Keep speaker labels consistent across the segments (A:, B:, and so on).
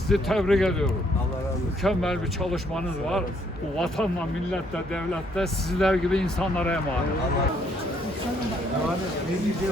A: Sizi tebrik ediyorum.
B: Allah razı olsun.
A: Mükemmel bir çalışmanız var. Bu vatanla, milletle, devlette sizler gibi insanlara emanet.
B: Ne diyeceğim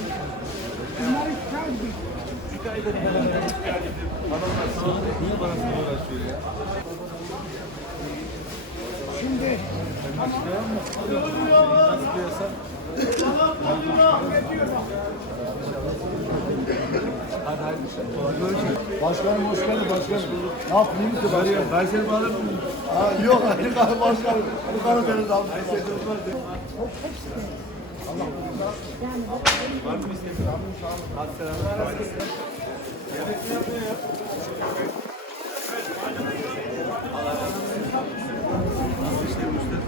C: Başkanım hoş geldin başkanım. Ne yapayım ki başkanım?
B: Kayseri bağlı mı?
C: Yok aynı kadar başkanım. Bu kadar deniz aldım.
B: Var mı istedim? Hadi selamlar. Nasıl işlemişler?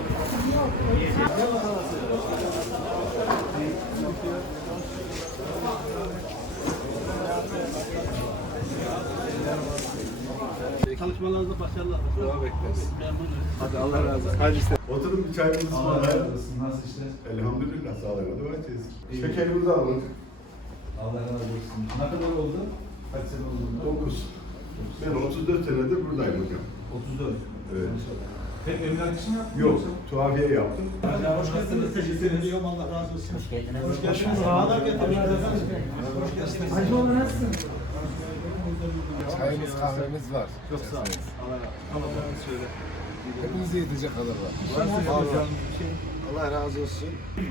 B: Çalışmalarınızda başarılar. Dua bekleriz. Hadi Allah razı olsun. Hadi işte.
D: Oturun bir çayımız var.
B: Nasıl işler?
D: Elhamdülillah sağlığına dua edeceğiz. Şekeri burada alın.
B: Allah razı olsun. Ne kadar oldu? Kaç sene oldu?
D: 9. Ben 34 senedir buradayım hocam.
B: 34.
D: Evet.
B: Hep emlak işi mi yaptın?
D: Yok, tuhafiye yaptım.
B: Hoş geldiniz. Teşekkür ediyorum. Allah razı olsun. Hoş geldiniz. Hoş geldiniz. Sağlar getirmişler efendim. Hoş geldiniz. Hacı oğlu nasılsın?
C: Çayımız kahvemiz var.
B: Çok sağ olun. Allah söyle.
C: Hepinize yetecek kadar var.
B: Varsa yapacağım bir şey.
C: Allah razı olsun.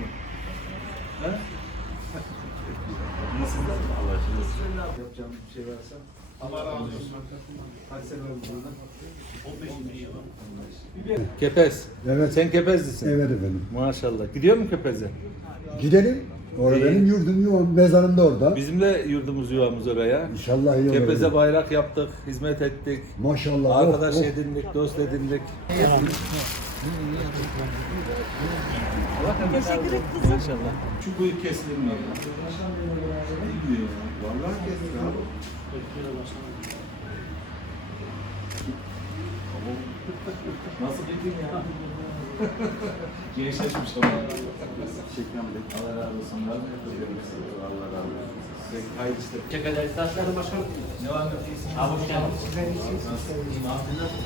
B: Nasılsınız? Allah aşkına. Yapacağım bir şey varsa. Allah razı olsun. Kaç sene oldu burada? 15 yıl. Kepez.
E: Evet.
B: Sen Kepezlisin.
E: Evet efendim.
B: Maşallah. Gidiyor mu Kepez'e?
E: Gidelim. Orada benim yurdum, mezarım da orada.
B: Bizim de yurdumuz yuvamız oraya.
E: İnşallah iyi olur.
B: Kepez'e bayrak yaptık, hizmet ettik.
E: Maşallah.
B: Arkadaş
E: oh, oh.
B: edindik, dost edindik.
F: Teşekkür ederim kızım.
B: Maşallah. Şu kuyu kesilir mi? Bilmiyor. Vallahi kesilir abi. Nasıl bildin ya? Gençleşmiş ama. Şekrem Bey. Allah razı olsun. Allah razı olsun. Hayırlı işler.
G: Teşekkür ederiz. Başkanım.
B: Ne var ne iyisin?
G: Abi hoş geldiniz.
B: Nasılsın? İyiyim. Abdülhamid.